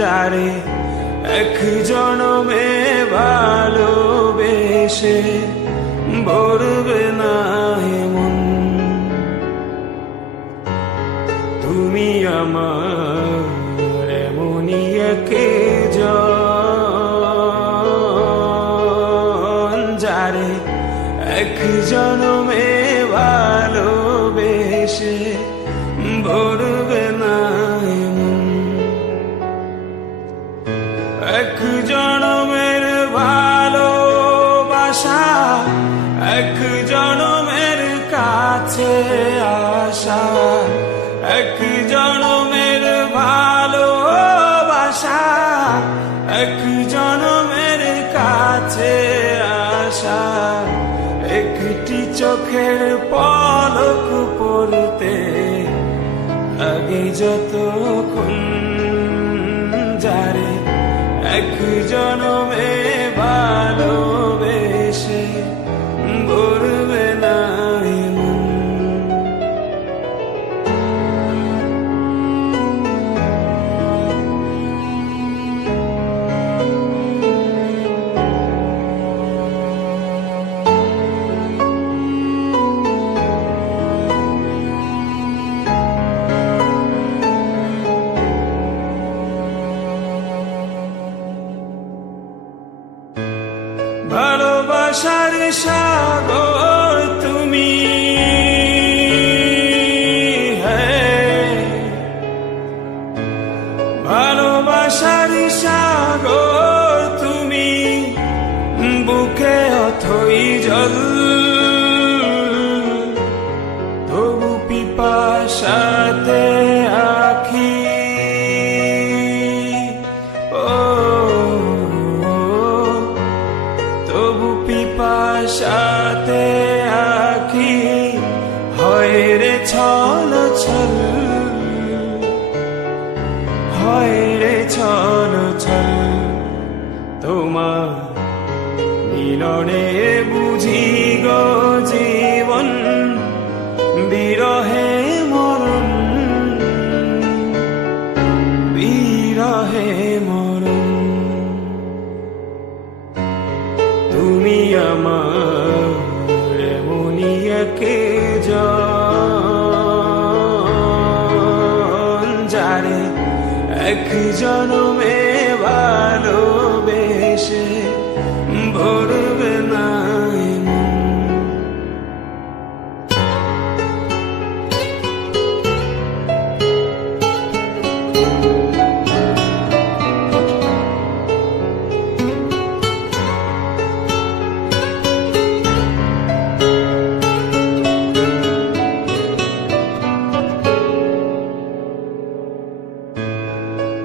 যারে এক জনমে ভালোবেসে ভরবে না এমন তুমি আমার এমনই এক যারে এক জনমে ভালোবেসে ভরবে না এক জনমের ভালোবাসা, এক জনমের কাছে আসা, এক জনমের ভালোবাসা, এক জনমের কাছে আসা। একটি চোখের আগে যতক্ষণ যারে এক ভালোবাসার সাগর। পিপাসাতে আখি হয় রে ছল ছল। হয় রে ছল ছল। তোমার মিলনে বুঝি গো জীবন, বিরহে মরণ। বিরহে মরণ। একে যারে এক জনমে ভালোবেসে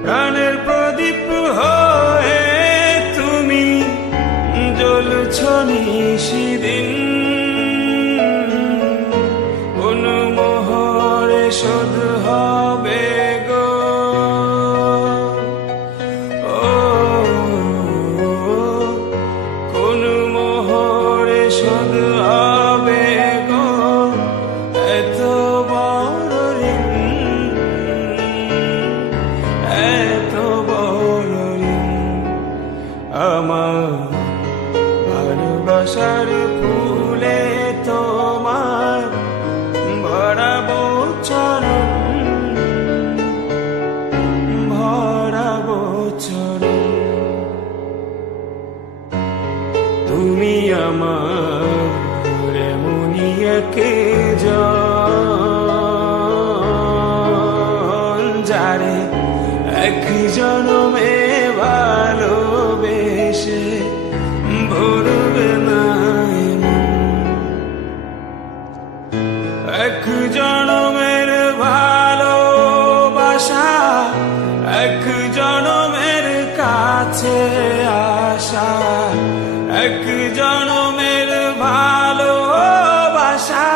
প্রাণের প্রদীপ হয়ে তুমি জ্বলছ নিশিদিন। কোন মোহরে শোধ হবে ভালোবাসার ফুলে তোমার ভরাবো চরণ ভরাবো চরণ তুমি আমার এমনই একে যারে এক জনমে এক ভালোবাসা এক কাছে আশা এক জনমের ভালোবাসা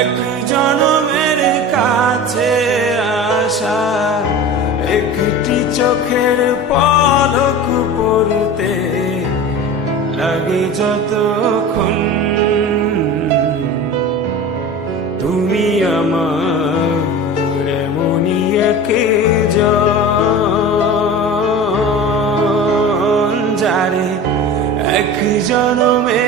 এক জনমের কাছে আশা একটি চোখের পলক পড়তে লাগে যত থেকে যারে এক জনমে